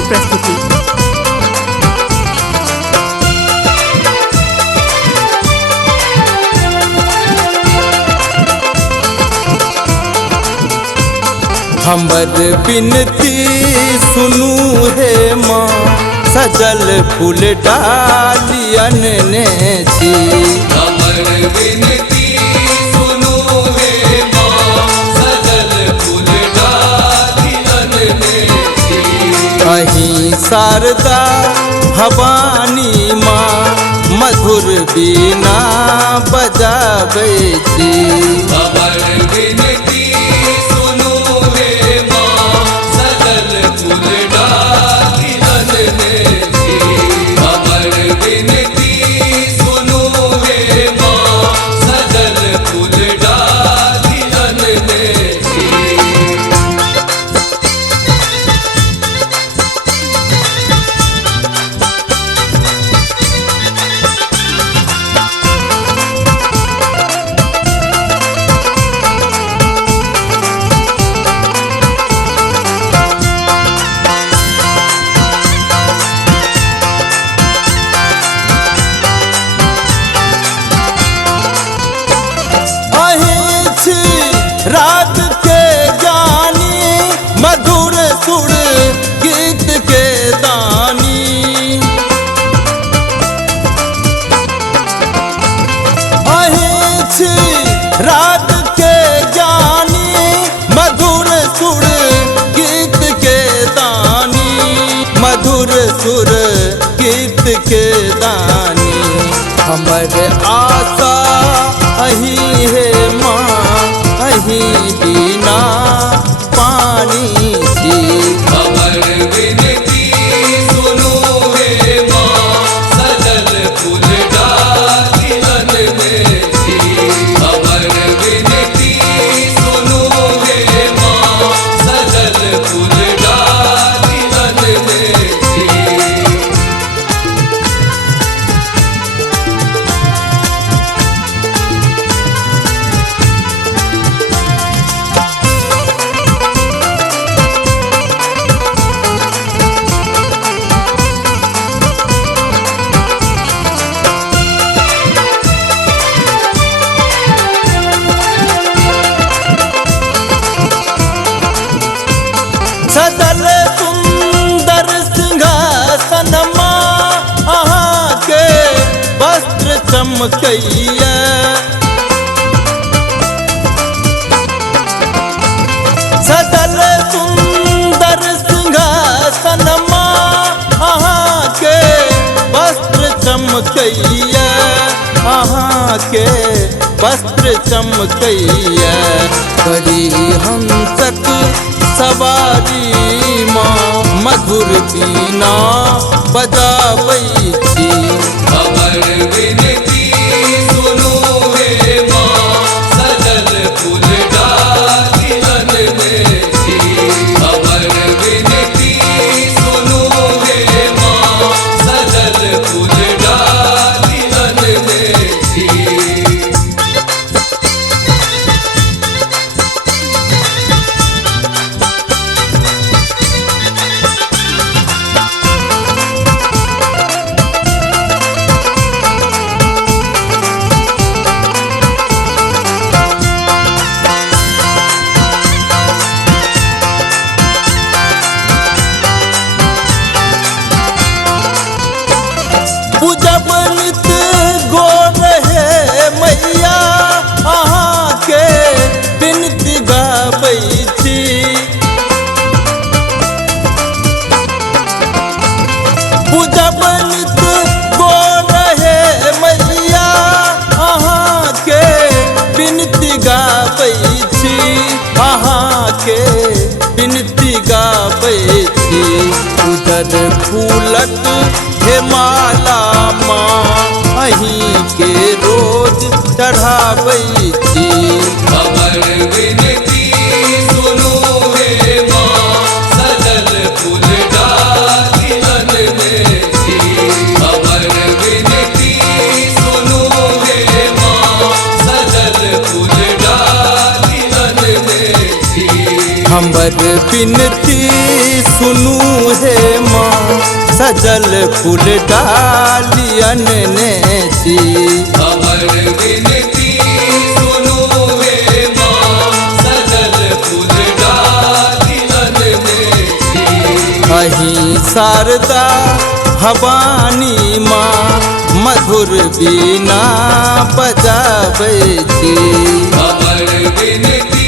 की प्रस्तुति। हमर बिनती सुनू हे माँ, सजल फूल डालियन ने छी। हमर बिनती सुनू हे माँ, सजल फूल डालियन ने छी। अहीं शारदा भवानी माँ, मधुर बीना बजाबै छी। हमर बिनती सुनू हे माँ, सजल फूल डालियन ने छी। हमर बिनती सुनू हे माँ, सजल फूल डालियन ने छी। राग के जानी, मधुर सुर गीत के दानी। अहीं छी राग के जानी, मधुर सुर गीत के दानी। मधुर सुर गीत के दानी। हमर आशा अहीं है माँ, अहीं बिना पानी सी। हमर बिनती सुनू हे माँ, सजल फूल डालियन ने छी। हमर बिनती सुनू हे माँ, सजल फूल डालियन ने छी। सजल सुंदर सिंहासन माँ, अहाँ के वस्त्र चमकैया। सजल सुंदर सिंहासन माँ, अहाँ के वस्त्र चमकैया। अहाँ के वस्त्र चमकैया। करी हंसक सवारी माँ, मधुर बीना बजाबै छी। हमर बिनती सुनू हे माँ, सजल फूल डालियन ने छी। हमर बिनती सुनू हे माँ, सजल फूल डालियन ने छी। पूजब नित गोर हे मैया, अहाँ के बिनती गाबै छी। पूजब नित गोर हे मैया, अहाँ के बिनती गाबै छी। अहाँ के बिनती गाबै छी। उजर फूलक हे माला माँ, अहीं के रोज चढ़ाबै छी। हमर बिनती सुनू हे माँ, सजल फूल डालियन ने छी। हमर बिनती सुनू हे माँ, सजल फूल डालियन ने छी। हमर बिनती सुनू हे माँ सजल फूल डालियन ने जी हमर विनती सुनो हे माँ सजल फूल डालियन में जी अही शारदा भवानी माँ मधुर बीना बजाबै छी हमर विनती